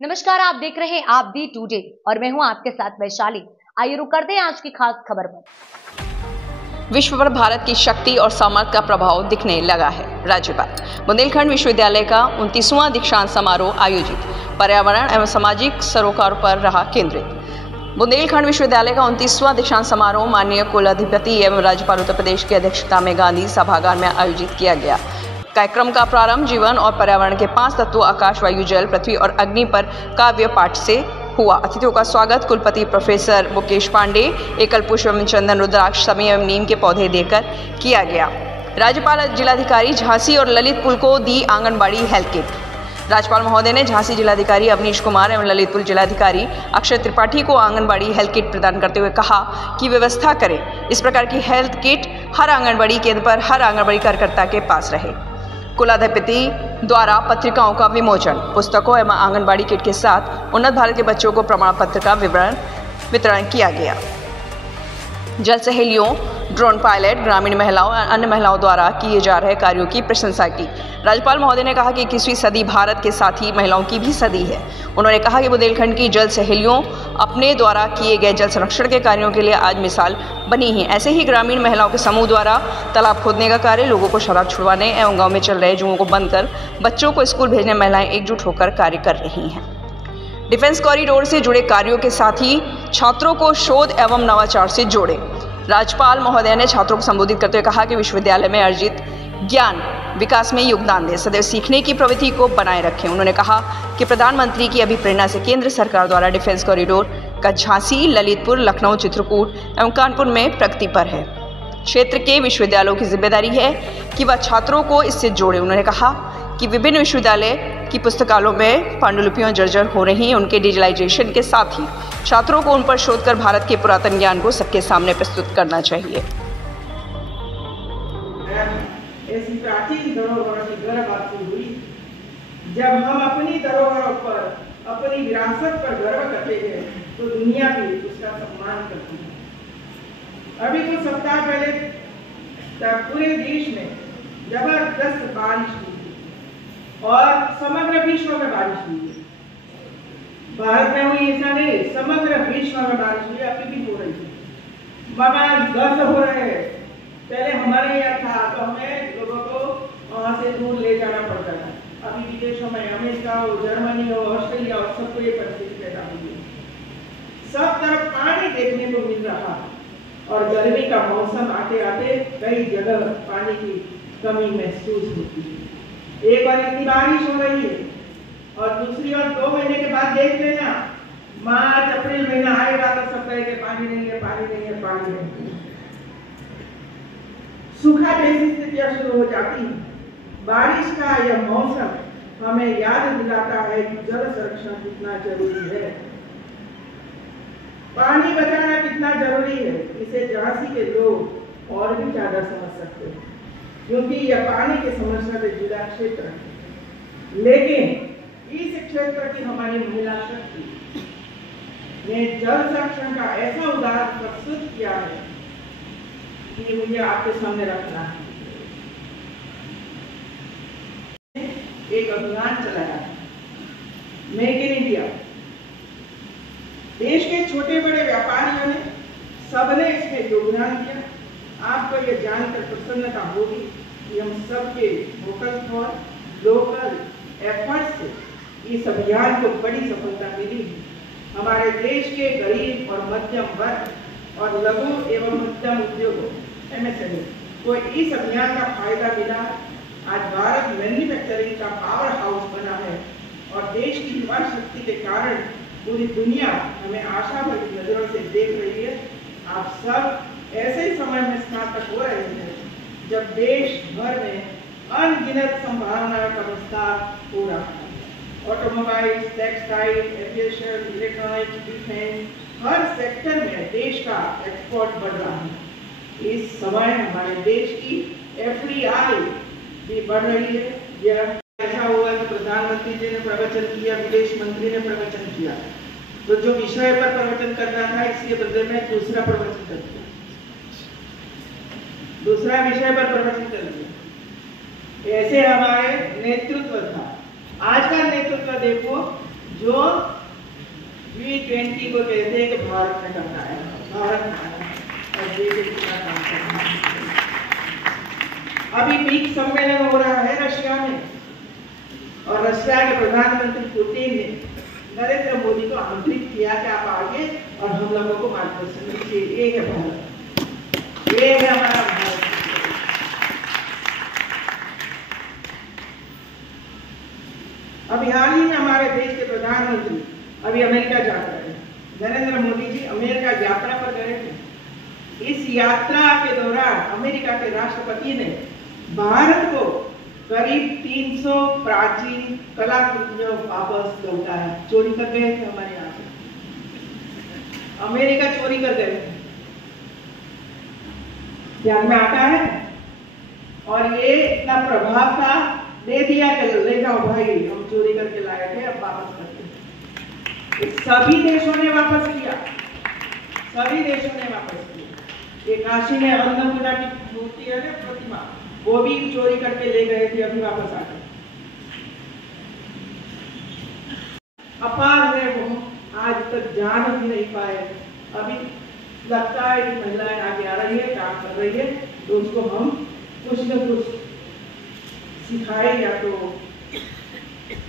नमस्कार, आप देख रहे हैं आप दी टुडे और मैं हूं आपके साथ वैशाली। आइए रुक करते हैं आज की खास खबर पर। विश्व पर भारत की शक्ति और सामर्थ्य का प्रभाव दिखने लगा है। राज्यपाल बुंदेलखंड विश्वविद्यालय का 29वां दीक्षांत समारोह आयोजित, पर्यावरण एवं सामाजिक सरोकारों पर रहा केंद्रित। बुंदेलखंड विश्वविद्यालय का 29वां दीक्षांत समारोह माननीय कुलाधिपति एवं राज्यपाल उत्तर प्रदेश की अध्यक्षता में गांधी सभागार में आयोजित किया गया। कार्यक्रम का प्रारंभ जीवन और पर्यावरण के 5 तत्वों आकाश, वायु, जल, पृथ्वी और अग्नि पर काव्य पाठ से हुआ। अतिथियों का स्वागत कुलपति प्रोफेसर मुकेश पांडे, एकल पुष्प एवं चंदन, रुद्राक्ष, समी एवं नीम के पौधे देकर किया गया। राज्यपाल जिलाधिकारी झांसी और ललितपुर को दी आंगनबाड़ी हेल्थ किट। राज्यपाल महोदय ने झांसी जिलाधिकारी अवनीश कुमार एवं ललितपुर जिलाधिकारी अक्षय त्रिपाठी को आंगनबाड़ी हेल्थ किट प्रदान करते हुए कहा कि व्यवस्था करें इस प्रकार की हेल्थ किट हर आंगनबाड़ी केंद्र पर हर आंगनबाड़ी कार्यकर्ता के पास रहे। कुलाधिपति द्वारा पत्रिकाओं का विमोचन, पुस्तकों एवं आंगनबाड़ी किट के साथ उन्नत भारत के बच्चों को प्रमाण पत्र का वितरण किया गया। जल सहेलियों, ड्रोन पायलट, ग्रामीण महिलाओं और अन्य महिलाओं द्वारा किए जा रहे कार्यों की प्रशंसा की। राज्यपाल महोदय ने कहा कि 21वीं सदी भारत के साथ ही महिलाओं की भी सदी है। उन्होंने कहा कि बुंदेलखंड की जल सहेलियों अपने द्वारा किए गए जल संरक्षण के कार्यों के लिए आज मिसाल बनी हैं। ऐसे ही ग्रामीण महिलाओं के समूह द्वारा तालाब खोदने का कार्य, लोगों को शराब छुड़वाने एवं गाँव में चल रहे जुओं को बंद कर बच्चों को स्कूल भेजने महिलाएं एकजुट होकर कार्य कर रही हैं। डिफेंस कॉरिडोर से जुड़े कार्यों के साथ ही छात्रों को शोध एवं नवाचार से जोड़े। राज्यपाल महोदय ने छात्रों को संबोधित करते हुए कहा कि विश्वविद्यालय में अर्जित ज्ञान विकास में योगदान दें, सदैव सीखने की प्रवृत्ति को बनाए रखें। उन्होंने कहा कि प्रधानमंत्री की अभिप्रेरणा से केंद्र सरकार द्वारा डिफेंस कॉरिडोर का झांसी, ललितपुर, लखनऊ, चित्रकूट एवं कानपुर में प्रगति पर है। क्षेत्र के विश्वविद्यालयों की जिम्मेदारी है कि वह छात्रों को इससे जोड़े। उन्होंने कहा कि विभिन्न विश्वविद्यालय की पुस्तकालयों में पांडुलिपियां जर्जर हो रही हैं। उनके डिजिटलाइजेशन के साथ ही छात्रों को उन पर शोध कर भारत के पुरातन ज्ञान को सबके सामने प्रस्तुत करना चाहिए। ऐसी प्राचीन धरोहरों की गर्व आती हुई, जब हम अपनी धरोहरों पर, अपनी विरासत पर गर्व करते हैं तो दुनिया भी उसका सम्मान करती है। अभी कुछ सप्ताह पहले पूरे देश में जबरदस्त बारिश हुई और समग्र विश्व में बारिश हुई है। भारत में हुई ऐसा नहीं, समग्र विश्व में बारिश हुई, अभी भी हो रही है। मकान ध्वस्त हो रहे हैं। पहले हमारे यहाँ था तो हमें लोगों को वहाँ से दूर ले जाना पड़ता था। अभी विदेशों में, अमेरिका हो, जर्मनी हो, ऑस्ट्रेलिया हो, सबको ये परिस्थिति पैदा हुई है। सब तरफ पानी देखने को मिल रहा है और गर्मी का मौसम आते आते कई जगह पानी की कमी महसूस होती है। एक बार इतनी बारिश हो रही है और दूसरी और 2 महीने के बाद देख लेना, मार्च अप्रैल महीना आएगा तो सब कहेंगे पानी नहीं है, पानी नहीं है, पानी नहीं है। सूखा जैसी स्थितियां शुरू हो जाती हैं। बारिश का यह मौसम हमें याद दिलाता है कि जल संरक्षण कितना जरूरी है, पानी बचाना कितना जरूरी है। इसे झांसी के लोग और भी ज्यादा समझ सकते हैं क्योंकि यह पानी की समस्या से जुड़ा क्षेत्र है। लेकिन इस क्षेत्र की हमारी महिला शक्ति ने जल संरक्षण का ऐसा उदाहरण प्रस्तुत किया है कि मुझे आपके सामने रखना है। एक अभियान चलाया मेक इन इंडिया। देश के छोटे बड़े व्यापारियों ने सबने इसमें योगदान दिया। आपको यह जानकर प्रसन्नता होगी कि हम सबके वोकल फॉर लोकल एफर्ट से इस अभियान को बड़ी सफलता मिली है। हमारे देश के गरीब और मध्यम वर्ग और लघु एवं मध्यम उद्योगों MSME को इस अभियान का फायदा मिला। आज भारत मैन्युफैक्चरिंग का पावर हाउस बना है और देश की युवा शक्ति के कारण पूरी दुनिया हमें आशा भरी नजरों से देख रही है। आप सब ऐसे ही समय में स्नातक हो रहे हैं जब देश भर में अनगिनत संभावनाओं का विस्तार हो रहा है। Automobile, textile, aviation, electronics, defence, हर सेक्टर में देश का एक्सपोर्ट बढ़ रहा है। इस समय हमारे देश की FDI भी बढ़ रही है। यह ऐसा हुआ कि प्रधानमंत्री जी ने प्रवचन किया, विदेश मंत्री ने प्रवचन किया, तो जो विषय पर प्रवचन करना था इसके बदले में दूसरा प्रवचन कर दिया, दूसरा विषय पर प्रवचन कर दिया। ऐसे हमारे नेतृत्व था। आज का नेतृत्व देखो, जो G20 को कहते हैं कि भारत ने करना है, भारत में आना है और देश का काम करना है। अभी पीक सम्मेलन हो रहा है रशिया में और रशिया के प्रधानमंत्री पुतिन ने नरेंद्र मोदी को आमंत्रित किया कि आप आइए और हम लोगों को मार्गदर्शन दीजिए। ये है भारत, ये है हमारा भारत। अभी हाल ही में हमारे देश के प्रधानमंत्री अभी अमेरिका जा रहे हैं। नरेंद्र मोदी जी अमेरिका यात्रा पर गए थे। इस यात्रा के दौरान अमेरिका के राष्ट्रपति ने भारत को करीब 300 प्राचीन कलाकृतियों वापस लौटाया। चोरी कर गए थे हमारे यहाँ से, अमेरिका चोरी कर गए थे, ध्यान में आता है। और ये इतना प्रभाव था, दे दिया कि ले जाओ भाई, हम चोरी करके लाए थे, अब वापस करते। सभी देशों ने वापस किया, सभी देशों ने वापस किया। ये काशी में अन्नपूर्णा की मूर्ति है ना, प्रतिमा, वो भी चोरी करके ले गए थे, अभी वापस आ गए। अपार है वो, आज तक जान भी नहीं पाए। अभी लगता है कि महिलाएं आगे आ रही है, काम कर रही है, तो उसको हम कुछ न कुछ सिखाए। या तो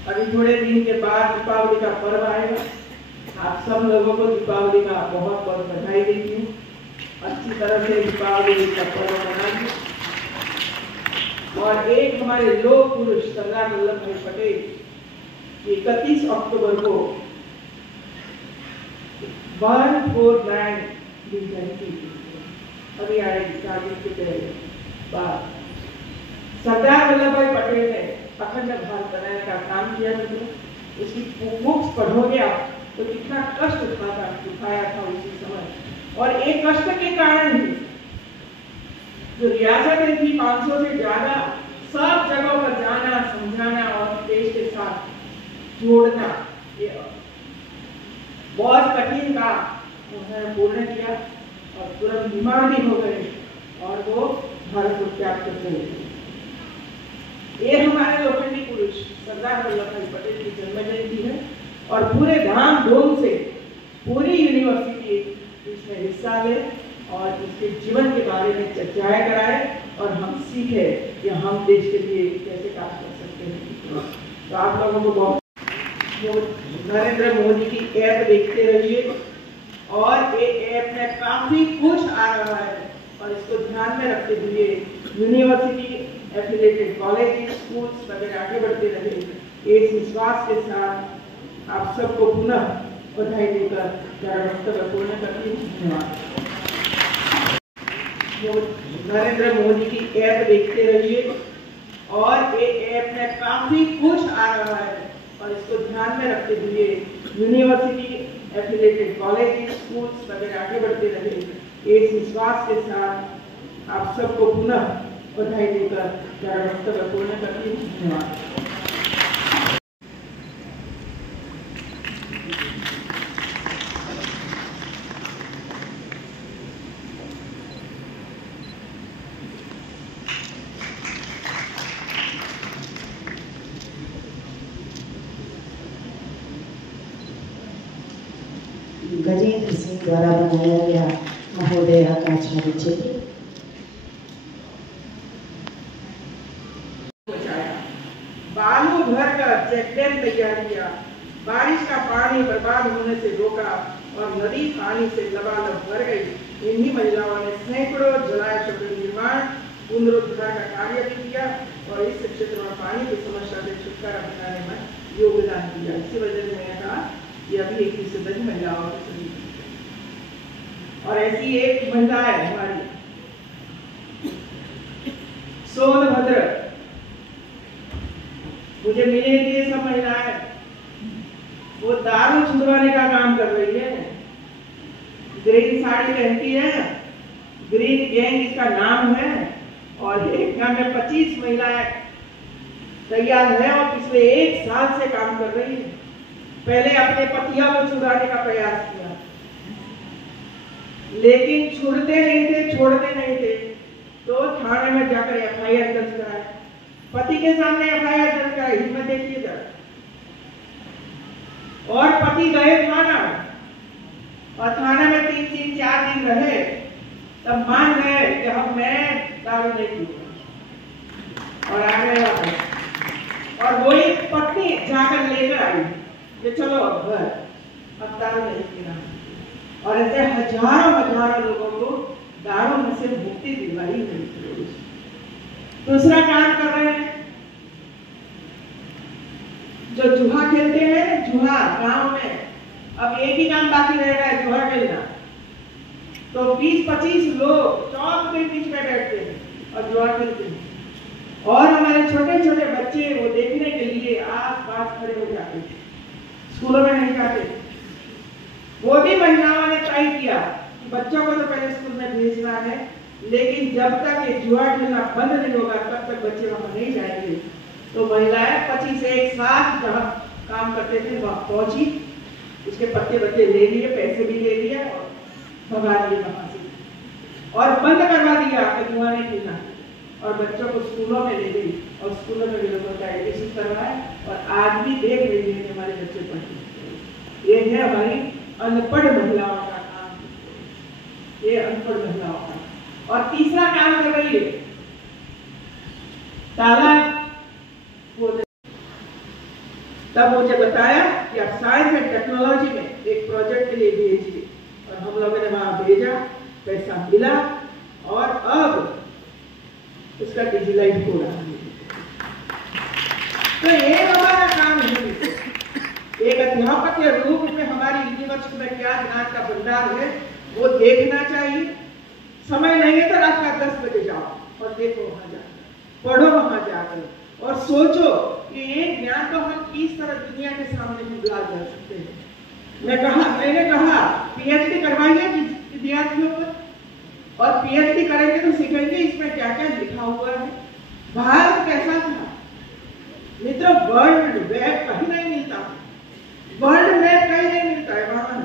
अभी थोड़े दिन के बाद दीपावली का पर्व आएगा। आप सब लोगों को दीपावली का बहुत बहुत बधाई देती हूँ। अच्छी तरह से दीपावली का पर्व मनाइए। और एक हमारे लोक पुरुष सरदार वल्लभ भाई पटेल 31 अक्टूबर को 149 की जयंती अभी आएगी, 40 के बाद। सरदार वल्लभ भाई पटेल ने अखंड भारत बनाने का काम किया। मित्रों, उसकी बुक्स पढ़ोगे आप तो कितना कष्ट उठाया था उसी समय। और एक कष्ट के कारण ही जो रियासतें थी 500 से ज्यादा, सब जगहों पर जाना, समझाना और देश के साथ जोड़ना, ये बहुत कठिन था। उन्होंने पूर्ण किया और तुरंत बीमार भी हो गए और वो भारत को त्याग कर गए। ये हमारे लोखंडी पुरुष सरदार वल्लभ भाई पटेल की जन्म जयंती है और पूरे धाम-धूम से पूरी यूनिवर्सिटी इसमें हिस्सा ले और इसके जीवन के बारे में चर्चाएं कराए और हम सीखे कि हम देश के लिए कैसे काम कर सकते हैं। तो आप लोगों को बहुत नरेंद्र मोदी की ऐप देखते रहिए और ये ऐप में काफी कुछ आ रहा है और इसको ध्यान में रखते हुए यूनिवर्सिटी, एफिलिएटेड कॉलेज, स्कूल्स वगैरह आगे बढ़ते रहे। इस विश्वास के साथ आप सबको पुनः बधाई देकर मेरा वक्तव्य पूर्ण करती हूँ। धन्यवाद। नरेंद्र मोदी की ऐप देखते रहिए और ये ऐप में काफी कुछ आ रहा है और इसको ध्यान में रखते हुए यूनिवर्सिटी, एफिलिएटेड कॉलेज, स्कूल्स वगैरह आगे बढ़ते रहे। इस विश्वास के साथ आप सबको पुनः बधाई देकर मेरा वक्तव्य पूर्ण करती हूँ। धन्यवाद। गजेंद्र सिंह द्वारा बनाया गया महोदय का आचार्य चित्र। बालू भर कर चेक डैम तैयार किया, बारिश का पानी बर्बाद होने से रोका और नदी पानी से लबालब भर गई। इन्हीं महिलाओं ने सैकड़ों जलाशयों के निर्माण, पुनरुद्धार का कार्य भी किया और इस क्षेत्र में पानी की समस्या से छुटकारा पाने में योगदान दिया। इसी वजह से मैंने कहा कि अभी 21 महिलाओं की सभी। और ऐसी एक महिला है हमारी सोनभद्र, मुझे मिले थी ये सब महिलाएं, वो दारू छुड़वाने का काम कर रही है। ग्रीन साड़ी पहनती है, ग्रीन गैंग इसका नाम है और एक गांव में 25 महिलाएं तैयार है और पिछले 1 साल से काम कर रही है। पहले अपने पतिया को छुड़ाने का प्रयास किया लेकिन छुड़ते नहीं थे, छोड़ते नहीं थे, तो थाने में जाकर एफआईआर दर्ज कराया। पति के सामने एफआईआर दर्ज कराई, हिम्मत देखिए जरा। और पति गए थाना, और थाना में 3-4 दिन रहे, तब मान गए कि हम मैं दारू नहीं पीऊंगा और आ गए वापस। और वही पत्नी जाकर लेकर आई कि चलो घर, अब दारू नहीं पीना। और ऐसे हजारों लोगों को दारू में से मुक्ति दिलवाई है। दूसरा काम कर रहे हैं जो जुआ खेलते हैं, जुआ गांव में अब एक ही काम बाकी रह गया है, जुआ खेलना। तो 20-25 लोग चौक के बीच में बैठते हैं और जुआ खेलते हैं, और हमारे छोटे छोटे बच्चे वो देखने के लिए आस पास खड़े हो जाते हैं, स्कूलों में नहीं जाते। वो भी महिलाओं ने तय किया कि बच्चों को तो पहले स्कूल में भेजना है, लेकिन जब तक ये जुआ खेलना बंद नहीं होगा तब तक बच्चे वहां नहीं जाएंगे। तो महिलाएं 25 एक साथ जहाँ काम करते थे वहां पहुंची, उसके पत्ते ले लिए, पैसे भी ले लिए और भगा दिए वहां से, और बंद करवा दिया कि जुआ नहीं खेलना। और बच्चों को स्कूलों में ले गई और स्कूलों में भी लोगों का एडमिशन करवाया, और आज भी देख रही है कि हमारे बच्चे पढ़ते। ये है हमारी अनपढ़ महिलाओं का काम, ये अनपढ़ महिलाओं का। और तीसरा काम कर रही है तालाब खोदने। तब मुझे बताया कि आप साइंस एंड टेक्नोलॉजी में एक प्रोजेक्ट के लिए भेजिए, और हम लोगों ने वहां भेजा, पैसा मिला, और अब उसका डिजिटलाइज हो रहा है। तो ये हमारा काम है। एक अध्यापक के रूप में हमारी यूनिवर्सिटी में क्या ज्ञान का भंडार है वो देखना चाहिए। समय नहीं है तो रात का 10 बजे जाओ और देखो, वहां जाकर पढ़ो, वहां जाकर, और सोचो कि ये ज्ञान को हम किस तरह दुनिया के सामने में ला जा सकते हैं। मैंने कहा पीएचडी करवाइए विद्यार्थियों पर, और पीएचडी करेंगे तो सीखेंगे इसमें क्या क्या लिखा हुआ है, भारत कैसा था। मित्रों, वर्ल्ड मैप कहीं नहीं मिलता, वर्ल्ड मैप कहीं नहीं मिलता है वहां।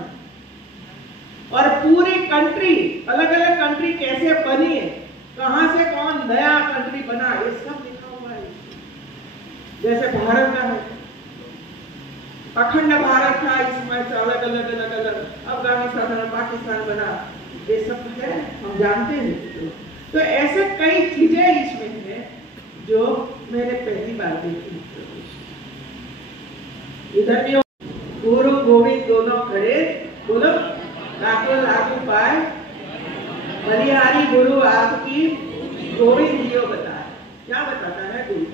और पूरी कंट्री, अलग अलग कंट्री कैसे बनी है, कहां से कौन नया कंट्री बना, ये सब लिखा हुआ है। जैसे भारत का है, अखंड भारत था, इसमें से अलग अलग अफगानिस्तान, पाकिस्तान बना, ये सब है, हम जानते हैं। तो ऐसे कई चीजें इसमें है जो मैंने पहली बार देखी। इधर भी गुरु गोविंद दोनों खड़े, बोलो लाखों लागू पाए, बलिहारी गुरु आपकी गोविंद जियो बताए। क्या बताता है गुरु?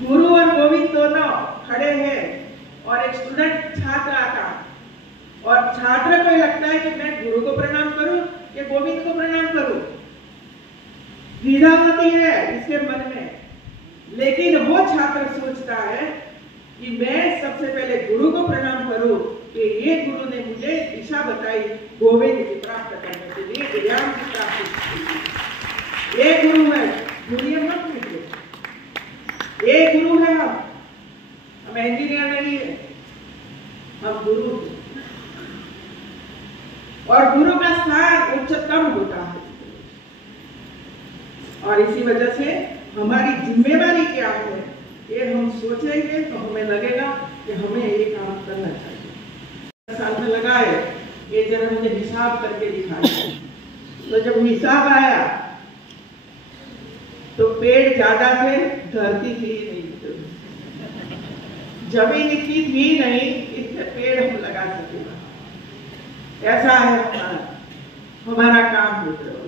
गुरु और गोविंद दोनों खड़े हैं, और एक स्टूडेंट छात्र आता, और छात्र को लगता है कि मैं गुरु को प्रणाम करूं या गोविंद को प्रणाम करूं। द्विधा होती है इसके मन में, लेकिन वो छात्र सोचता है कि मैं सबसे पहले गुरु को प्रणाम करूं कि ये गुरु ने मुझे दिशा बताई गोविंद की प्राप्त करने के लिए, ज्ञान की प्राप्ति के लिए। ये गुरु है, गुरु मत लीजिए, ये गुरु है। हम इंजीनियर नहीं है, हम गुरु हैं। और गुरु का स्थान उच्चतम होता है, और इसी वजह से हमारी जिम्मेवारी क्या है ये हम सोचेंगे तो हमें लगेगा कि हमें ये काम करना चाहिए। साल में लगाए, ये जरा मुझे हिसाब करके दिखाया। तो जब हिसाब आया तो पेड़ ज्यादा थे, धरती थी नहीं, जमीन इतनी थी नहीं, इतने पेड़ हम लगा सके। ऐसा है हमारा काम मित्रों।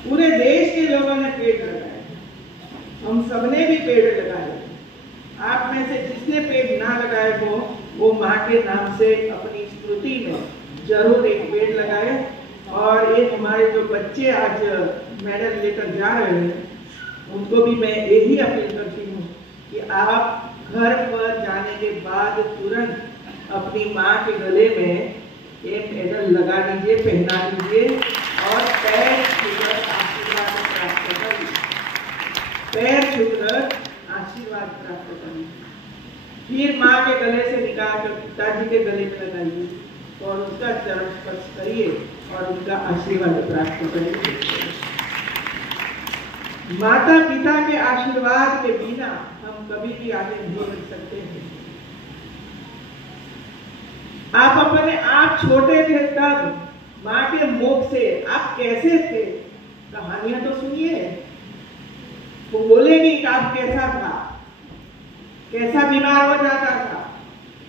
पूरे देश के लोगों ने पेड़ लगाए, हम सबने भी पेड़ लगाए। आप में से जिसने पेड़ ना लगाए हो वो माँ के नाम से अपनी स्मृति में जरूर एक पेड़ लगाए। और एक हमारे जो बच्चे आज मेडल लेकर जा रहे हैं उनको भी मैं यही अपील करती हूँ कि आप घर पर जाने के बाद तुरंत अपनी माँ के गले में एक मेडल लगा दीजिए, पहना दीजिए, और पैर छूकर आशीर्वाद प्राप्त करिए। पैर छूकर आशीर्वाद प्राप्त करिए। फिर माँ के गले से निकाल कर पिताजी के गले में लगाइए और उसका चरण स्पर्श करिए और उनका आशीर्वाद प्राप्त करिए। माता पिता के आशीर्वाद के बिना हम कभी भी आगे नहीं बढ़ सकते हैं। आप छोटे थे तब माँ के मुख से आप कैसे थे, कहानियां तो सुनिए। वो बोलेगी कि आप कैसा था, कैसा बीमार हो जाता था,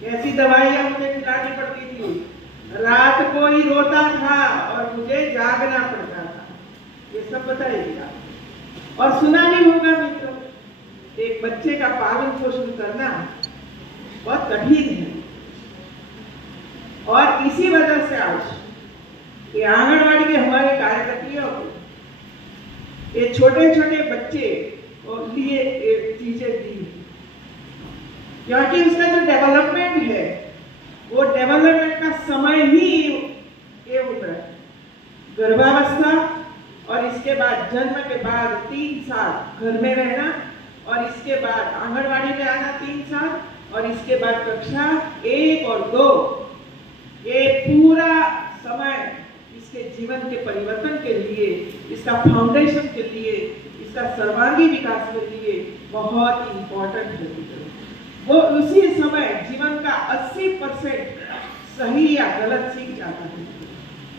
कैसी दवाइयां मुझे खिलानी पड़ती थी, रात को ही रोता था और मुझे जागना पड़ता था, ये सब बताएगी आप। और सुना भी होगा मित्रों, एक बच्चे का पालन पोषण करना बहुत कठिन है। और इसी वजह से आज ये आंगनवाड़ी के हमारे कार्यकर्तियों को ये छोटे छोटे बच्चे और लिए चीजें दी, क्योंकि उसका जो डेवलपमेंट है वो डेवलपमेंट का समय ही ये उम्र है, गर्भावस्था और इसके बाद जन्म के बाद 3 साल घर में रहना और इसके बाद आंगनवाड़ी में आना 3 साल और इसके बाद कक्षा 1 और 2, ये पूरा समय इसके जीवन के परिवर्तन के लिए, इसका फाउंडेशन के लिए, इसका सर्वांगीण विकास के लिए बहुत इंपॉर्टेंट है। वो उसी समय जीवन का 80% सही या गलत सीख जाता है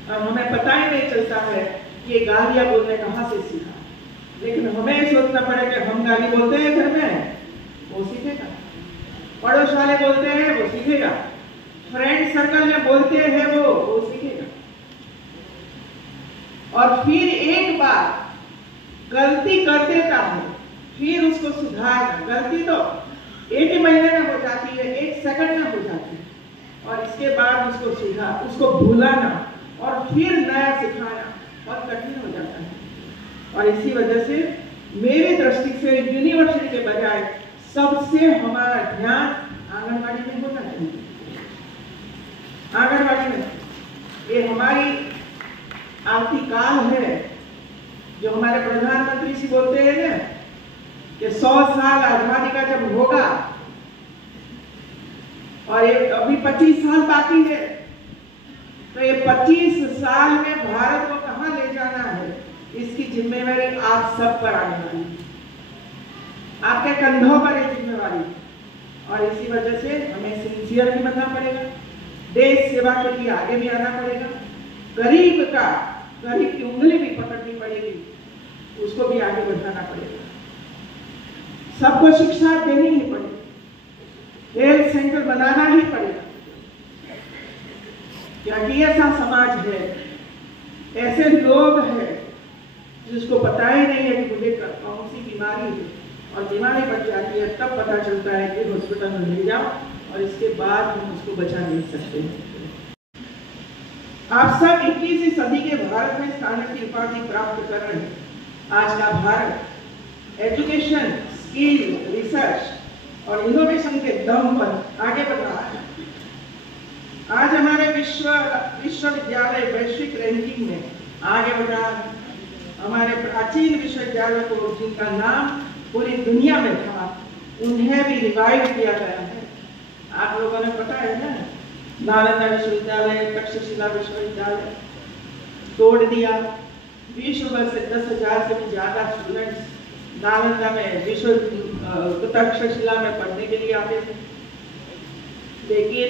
और हमें पता ही नहीं चलता है कि ये गालियां बोलने कहाँ से सीखा। लेकिन हमें सोचना पड़ेगा कि हम गाली बोलते हैं घर में, वो सीखेगा, पड़ोस वाले बोलते हैं वो सीखेगा, फ्रेंड सर्कल में बोलते हैं वो सीखेगा। और फिर एक बार गलती कर देता है फिर उसको सुधारना। गलती तो 1 महीने में हो जाती है, 1 सेकंड में हो जाती है और इसके बाद उसको भूलाना और फिर नया सिखाना बहुत कठिन हो जाता है। और इसी वजह से मेरी दृष्टि से यूनिवर्सिटी के बजाय सबसे हमारा ध्यान आंगनवाड़ी में होना चाहिए। आंगनवाड़ी में ये हमारी आर्थिकाल है, जो हमारे प्रधानमंत्री जी बोलते हैं ना कि 100 साल आजादी का जब होगा और ये अभी 25 साल बाकी है, तो ये 25 साल में भारत को कहां ले जाना है, इसकी जिम्मेवारी आप सब पर आने वाली है, आपके कंधों पर ये जिम्मेवारी। और इसी वजह से हमें सिंसियर भी बनना पड़ेगा, देश सेवा के लिए आगे भी आना पड़ेगा, गरीब की उंगली भी पकड़नी पड़ेगी, उसको भी आगे बढ़ाना पड़ेगा, सबको शिक्षा देनी ही पड़ेगी, हेल्थ सेंटर बनाना ही पड़ेगा, क्योंकि ऐसा समाज है, ऐसे लोग हैं जिसको पता ही नहीं है कि मुझे कौन सी बीमारी है और बीमारी बढ़ जाती है, तब पता चलता है कि हॉस्पिटल में ले जाओ और इसके बाद हम उसको बचा नहीं सकते हैं। आप सब 21वीं सदी के भारत में स्थान की उपाधि प्राप्त कर रहे हैं। आज का भारत एजुकेशन, स्किल, रिसर्च और इनोवेशन के दम पर आगे बढ़ रहा है। आज हमारे विश्वविद्यालय वैश्विक रैंकिंग में आगे बढ़ रहा है। हमारे प्राचीन विश्वविद्यालय को, जिनका नाम पूरी दुनिया में था, उन्हें भी रिवाइव किया गया है। आप लोगों ने पता है ना, नालंदा विश्वविद्यालय, तक्षशिला विश्वविद्यालय तोड़ दिया। विश्व भर से 10,000 से भी ज्यादा स्टूडेंट्स नालंदा में तक्षशिला में पढ़ने के लिए आते थे, लेकिन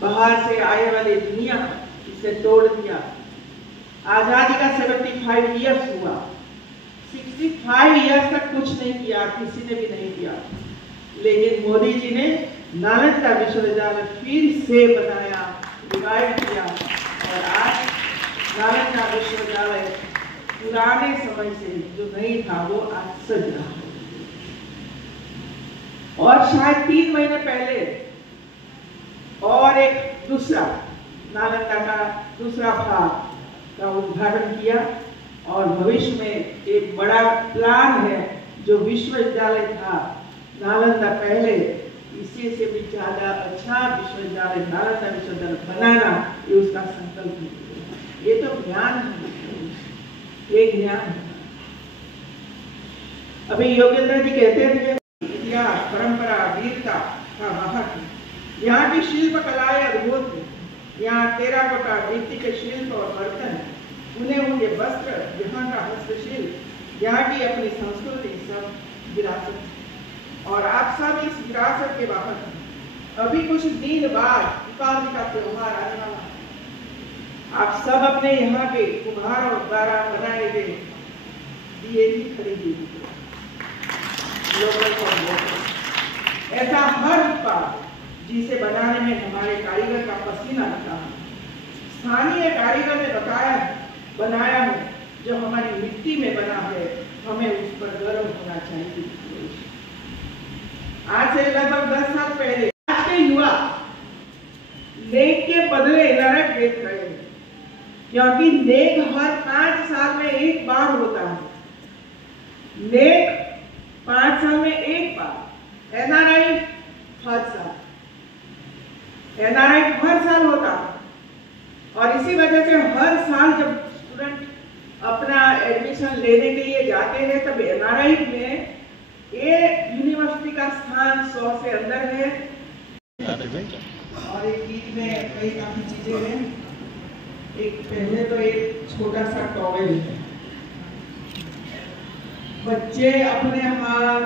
बाहर से आए वाली दुनिया इसे तोड़ दिया। आजादी का 75 ईयर्स हुआ, 65 ईयर्स तक कुछ नहीं किया, किसी ने भी नहीं किया, लेकिन मोदी जी ने नालंदा विश्वविद्यालय फिर से बनाया, रिवाइव किया और आज नालंदा विश्वविद्यालय पुराने समय से जो नहीं था वो आज सज रहा है। और शायद 3 महीने पहले और एक दूसरा नालंदा का दूसरा भाग का उद्घाटन किया और भविष्य में एक बड़ा प्लान है, जो विश्वविद्यालय था नालंदा पहले, इसी से भी ज्यादा अच्छा विश्वविद्यालय नालंदा विश्वविद्यालय बनाना, ये उसका संकल्प है। ये तो ज्ञान है, ये ज्ञान है। अभी योगेंद्र जी कहते थे इतिहास, परंपरा, वीरता का वाहक है। यहाँ की शिल्प कलाएं अद्भुत है। यहाँ टेराकोटा, मिट्टी के शिल्प और बर्तन, उन्हें वस्त्र, यहाँ का हस्तशिल्प यहाँ की अपनी संस्कृति सब विरासत है और आप सब इस विरासत के बाहर हैं। अभी कुछ दिन बाद दीपावली का त्योहार आने वाला है। आप सब अपने यहाँ के कुम्हारों द्वारा बनाए गए दिए ही खरीदिए। लोकल फॉर लोकल, ऐसा हर उत्पाद जिसे बनाने में हमारे कारीगर का पसीना लगता है, स्थानीय कारीगर ने बनाया है, जो हमारी मिट्टी में बना है, हमें उस पर गर्व होना चाहिए। आज से लगभग 10 साल पहले आज के युवा नेक के बदले नरक देख रहे हैं, क्योंकि नेक हर 5 साल में एक बार होता है। नेक 5 साल में एक बार, एनआरआई हर साल, एनआरआई हर साल होता है। और इसी वजह से हर साल जब स्टूडेंट अपना एडमिशन लेने के लिए जाते हैं तब एनआरआई में ये यूनिवर्सिटी का स्थान 100 से अंदर है। और एक गीत में कई काफी चीजें हैं। एक पहले तो एक छोटा सा टॉवेल है, बच्चे अपने हाथ,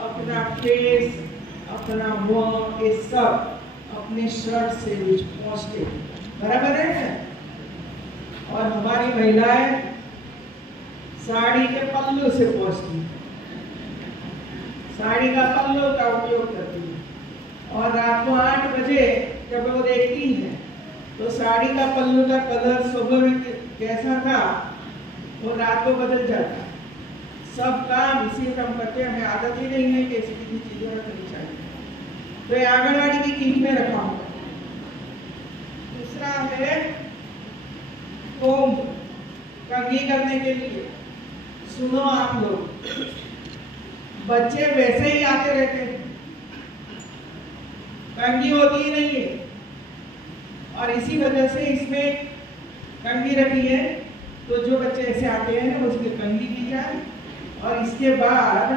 अपना फेस, अपना मुंह, ये सब अपने शर्ट से पहुंचते, बराबर है। और हमारी महिलाएं साड़ी के पल्लू से पहुंचती, साड़ी का पल्लू का उपयोग करती है। और रात को 8 बजे जब वो देखती हैं तो साड़ी का पल्लू का कलर सुबह में कैसा था वो रात को बदल जाता है। सब काम इसी से हम करते हैं, हमें आदत ही नहीं है कि ऐसी किसी चीजें रखनी चाहिए। तो ये आंगनवाड़ी की किट में रखा हूँ। दूसरा है कोम, कंघी करने के लिए। सुनो आप लोग, बच्चे वैसे ही आते रहते हैं, कंघी होती ही नहीं है। और इसी वजह से इसमें कंघी रखी है, तो जो बच्चे ऐसे आते हैं ना उसकी कंघी की जाए और इसके बाद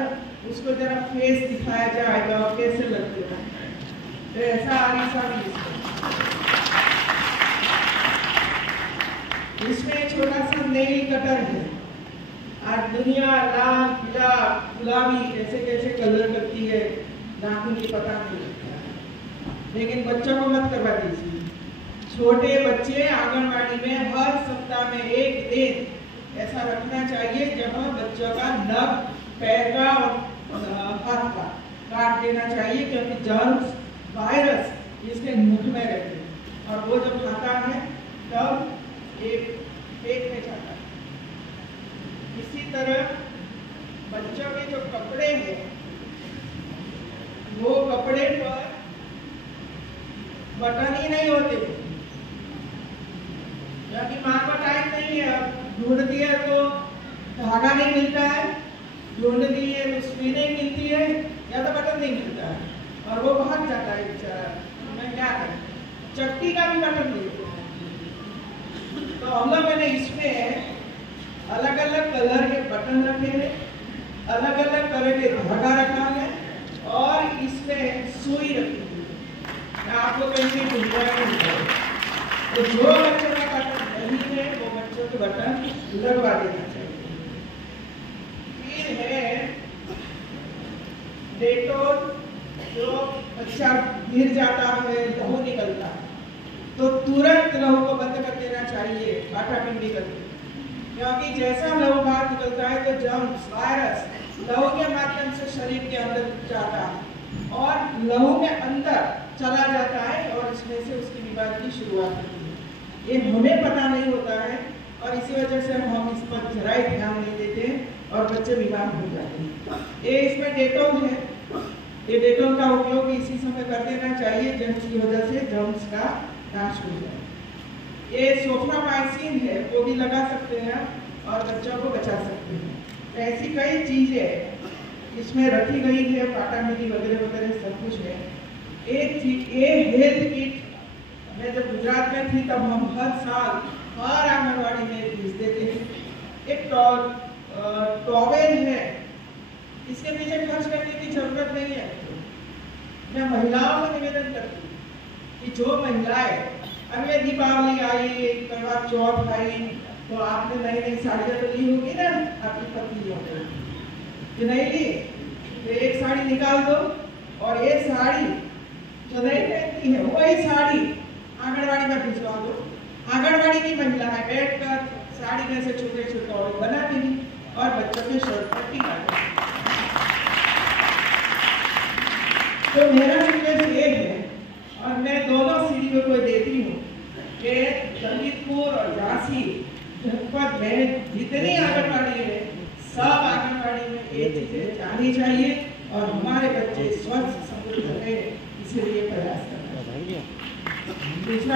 उसको जरा फेस दिखाया जाएगा और कैसे लगते हैं, तो ऐसा इसमें छोटा सा नेल कटर है। आज दुनिया लाल, पीला, गुलाबी ऐसे कैसे कलर करती है, नाखून ही पता नहीं लगता। लेकिन बच्चों को मत करवा दीजिए। छोटे बच्चे आंगनवाड़ी में हर सप्ताह में एक दिन ऐसा रखना चाहिए जहां बच्चों का नख, पैर का और हाथ का काट देना चाहिए, क्योंकि जर्म्स, वायरस इसके मुख में रहते हैं और वो जब खाता है तब एक पेट में जाता है। इसी तरह बच्चों के जो कपड़े हैं वो कपड़े पर बटन ही नहीं होते, क्योंकि माँ का टाइम नहीं है। ढूंढती है तो धागा नहीं मिलता है, ढूंढती है तो सुई नहीं मिलती है, या तो बटन नहीं मिलता है और वो भाग जाता है बेचारा। मैं क्या करूं, चट्टी का भी बटन नहीं होता। तो हम लोगों ने इसमें अलग अलग कलर के बटन रखे हैं, अलग अलग तरह के धागा रखा है और इसमें सुई रखी है। आप लोग ऐसे तो जो बच्चों का बटन नहीं है वो बच्चों के बटन लगवा देना चाहिए। फिर है डेटोल, जो बच्चा गिर जाता है, लहू निकलता है तो तुरंत लहू को बंद कर देना चाहिए, आटापिंडी करके, क्योंकि जैसा लहू बाहर निकलता है तो जर्म्स, वायरस लहू के माध्यम से शरीर के अंदर जाता है और लहू के अंदर चला जाता है और इसमें से उसकी बीमारी की शुरुआत होती है। ये हमें पता नहीं होता है और इसी वजह से हम इस पर जरा ही ध्यान नहीं देते और बच्चे बीमार हो जाते हैं। ये इसमें डेटोल है, ये डेटोल का उपयोग इसी समय कर देना चाहिए जिसकी वजह से जर्म्स का नाश हो जाए। ये सोफ्रामाइसिन है, वो भी लगा सकते हैं और बच्चों को बचा सकते हैं। ऐसी कई चीजें इसमें रखी गई है, पाटामिली वगैरह वगैरह सब कुछ है। एक चीज ये हेल्थ किट, मैं जब गुजरात में थी तब हम हर साल हर आंगनवाड़ी में भेज देते हैं। एक टॉवेल है, इसके पीछे खर्च करने की जरूरत नहीं है। मैं महिलाओं को निवेदन करती हूँ कि जो महिलाएं, अभी दीपावली आई, करवा चौथ आई, तो आपने नई नई साड़ियाँ तो ली होगी ना आपकी पत्नियों को, कि नहीं ली? तो एक साड़ी निकाल दो और एक साड़ी जो नहीं पहनती है वही साड़ी आंगनबाड़ी में भिजवा दो। आंगनबाड़ी की महिलाएं बैठकर साड़ी में से छोटे छोटे ऑर्डर बनाती हैं और बच्चों के शर्ट पर टीका करती। तो मेरा रिक्वेस्ट ये है, और मैं दोनों सीढ़ियों को देती हूँ कि ललितपुर और झांसी जनपद में जितनी आंगनबाड़ी है सब आंगनबाड़ी में ये चीजें जानी चाहिए और हमारे बच्चे स्वस्थ समृद्ध रहे, इसलिए प्रयास करना चाहिए। दूसरा